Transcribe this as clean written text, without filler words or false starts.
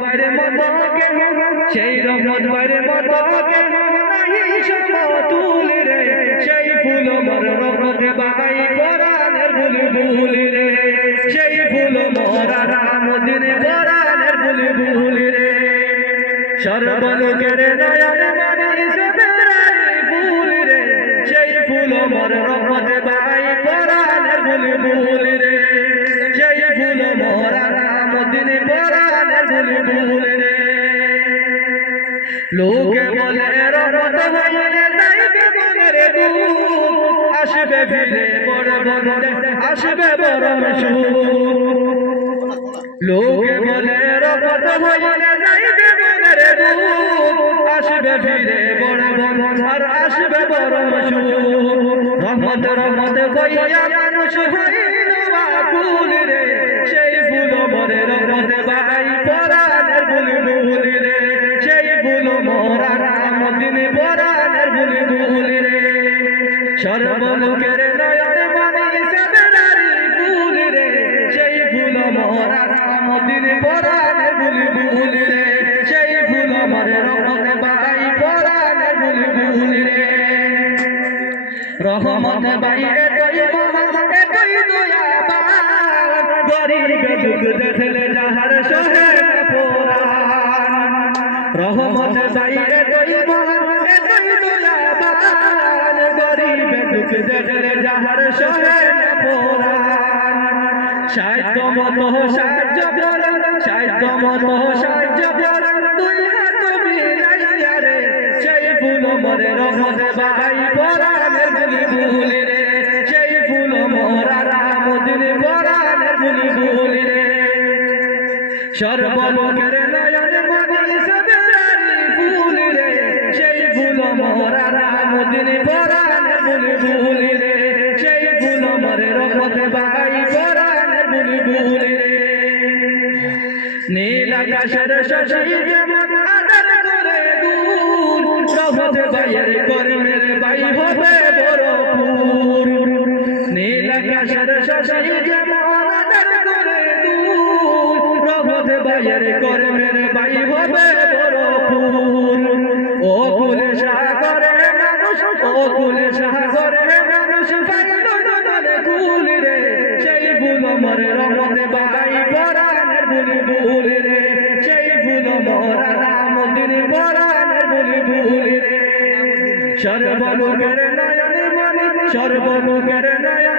বাইরে মতো সেই রহমত বাইরে মতো নাহি সমতুল রে সেই ফুল মোর রহমত বাই কোরআনের বুলবুল রে সেই ফুল মোর রামদিনে কোরআনের বুলবুল রে সর্বলোকের নয়ন মানি সদরাই ফুল রে সেই ফুল মোর রহমত বাই কোরআনের বুলবুল রে সেই ফুল মোর রামদিনে কোরআনের বুলবুল রে লোকে বলে রহমত হইলে যাইবে মনের দুঃখ আসবে ফিরে বড় বন্ধে আসবে বরম সুখ লোকে বলে রহমত হইলে যাইবে মনের দুঃখ আসবে ফিরে বড় বন্ধ আর আসবে বরম সুখ রহমত রহমত কইয়া মানুষ হইল আকুল রে সেই ফুল মরে রহমত বাই কোরআনের বুলবুল রে সেই ফুল মোরা রামদিনে কোরআনের বুলবুল রে সর্বলোকের নয়ন মানি সদরারি ফুল রে সেই ফুল মোরা রামদিনে কোরআনের বুলবুল রে সেই ফুল মোরে রহমত বাই কোরআনের বুলবুল রে রহমত বাই এতই মহান এতই দয়াবান গরিব দুঃখ দেখলে যাহার সহে পুরাণ রহমত বাই এতই মহান এতই দয়াবান গরিব দুঃখ দেখলে যাহার সহে পুরাণ সাহায্য মত সাহায্য করেন সাহায্য মত সাহায্য করেন দুই হাত মিলাইয়া রে সেই ফুল মোরে রহমত বাই কোরআনের বুলবুল রে সেই ফুল মোরা রামদিনে কোরআনের বুলবুল রে সর্বলোকের নয়ন মানি সদরারি ফুল রে সেই ফুল মোরা রামদিনে কোরআনের বুলবুল রে সেই ফুল মোরে রহমত বাই কোরআনের বুলবুল রে নীল আকাশের শশী যেমন আদর করে দূর রহমত বাইয়ের কর্মের বাই হবে ভরপুর নীল আকাশের শশী যেমন আদর করে দূর রহমত বাইয়ের কর্মের বাই হবে ভরপুর ও কুল সাগরে মানুষ ও কুল সাগরে মানুষ পাইল নদরে কুল রে সেই ফুল মোরে রহমত বাই কোরআনের বুলবুল রে সেই ফুল মোরা রামদিনে কোরআনের বুলবুল রে সর্বলোকের নয়ন মানি সর্বলোকের নয়ন